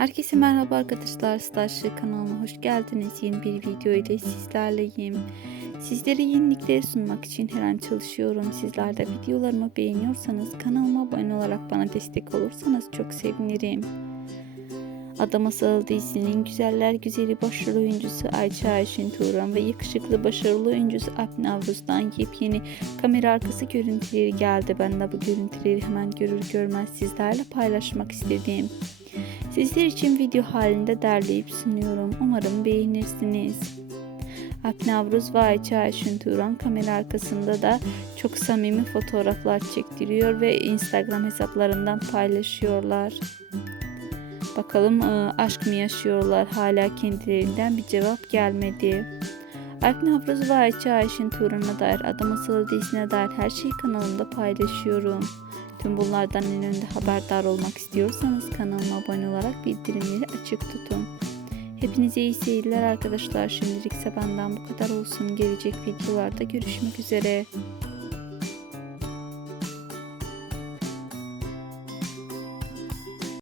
Herkese merhaba arkadaşlar. Starship kanalıma hoş geldiniz. Yeni bir video ile sizlerleyim. Sizlere yenilikleri sunmak için her an çalışıyorum. Sizler de videolarımı beğeniyorsanız kanalıma abone olarak bana destek olursanız çok sevinirim. Adam Masalı dizisinin güzeller güzeli başrol oyuncusu Ayça Ayşin Turan ve yakışıklı başarılı oyuncusu Alp Navruz'dan yepyeni kamera arkası görüntüleri geldi. Ben de bu görüntüleri hemen görür görmez sizlerle paylaşmak istedim. Sizler için video halinde derleyip sunuyorum. Umarım beğenirsiniz. Alp Navruz ve Ayça Ayşin Turan kamera arkasında da çok samimi fotoğraflar çektiriyor ve Instagram hesaplarından paylaşıyorlar. Bakalım e, aşk mı yaşıyorlar hala kendilerinden bir cevap gelmedi. Alp Navruz ve Ayça Ayşin Turan'a dair Adam Asılı dizisine dair her şeyi kanalımda paylaşıyorum. Tüm bunlardan en önde haberdar olmak istiyorsanız kanalıma abone olarak bildirimleri açık tutun. Hepinize iyi seyirler arkadaşlar. Şimdilikse benden bu kadar olsun. Gelecek videolarda görüşmek üzere.